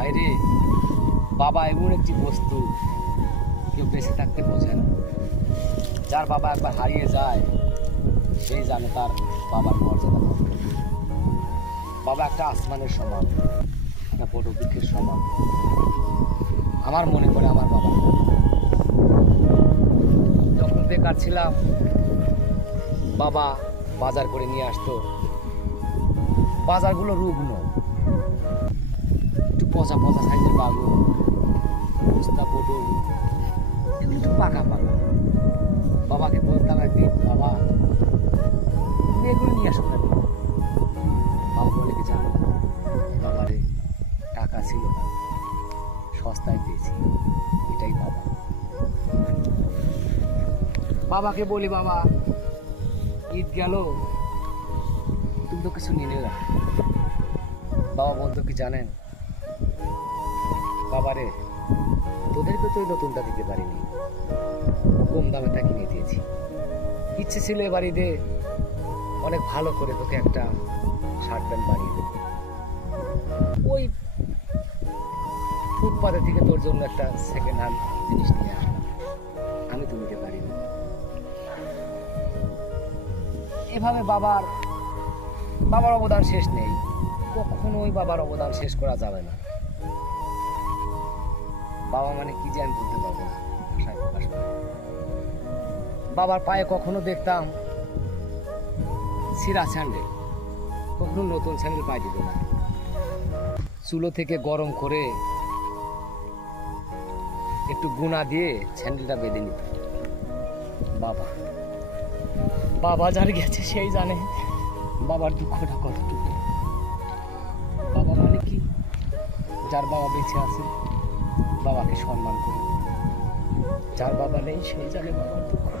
ভাইরে, বাবা এমন একটি বস্তু কেউ বেঁচে থাকতে বোঝে না। যার বাবা একবার হারিয়ে যায় সেই জানে তার বাবার মর্যাদা কত। বাবা একটা আসমানের সমান, একটা বড় বৃক্ষের সমান। আমার মনে পড়ে আমার বাবা, যখন বেকার ছিলাম বাবা বাজার করে নিয়ে আসতো। বাজারগুলো রুগ্ন, একটু পচা পচা সাইজের বাগুন, উস্তা, পটল, এগুলো একটু পাকা পাকা। বাবাকে বলতাম একদিন, বাবা তুমি এগুলো নিয়ে আসো কেন? বাবা বলে কি জানো, বাবারে টাকা ছিল না, সস্তায় পেয়েছি, এটাই বাবা। বাবাকে বলি, বাবা ঈদ গেল, তুমি তো কিছু নিলে না। বাবা বলতো কি জানেন, বাবারে তোদেরকে তো নতুনটা দিতে পারিনি, কম দামে তা কিনে দিয়েছি। ইচ্ছে ছিল এবার ঈদে অনেক ভালো করে তোকে একটা শার্ট প্যান্ট বানিয়ে দেবো। ওই ফুটপাতে থেকে তোর জন্য একটা সেকেন্ড হ্যান্ড জিনিস নিয়ে আসলাম, আমি তো নিতে পারিনি। এভাবে বাবার অবদান শেষ নেই, কখনোই বাবার অবদান শেষ করা যাবে না। বাবা মানে কি যে আমি বলতে পারবো না, ভাষায় প্রকাশ করে। বাবার পায়ে কখনো দেখতাম ছিঁড়া স্যান্ডেল, কখনো নতুন স্যান্ডেল পায়ে দিত না। চুলো থেকে গরম করে একটু গুণা দিয়ে স্যান্ডেলটা বেঁধে নিত। বাবা বাবা যার গেছে সেই জানে বাবার দুঃখটা কতটুকু। বাবা মানে কি, যার বাবা বেঁচে আছে বাবাকে সম্মান করে, যার বাবা নেই সেই জানে বাবার দুঃখটা।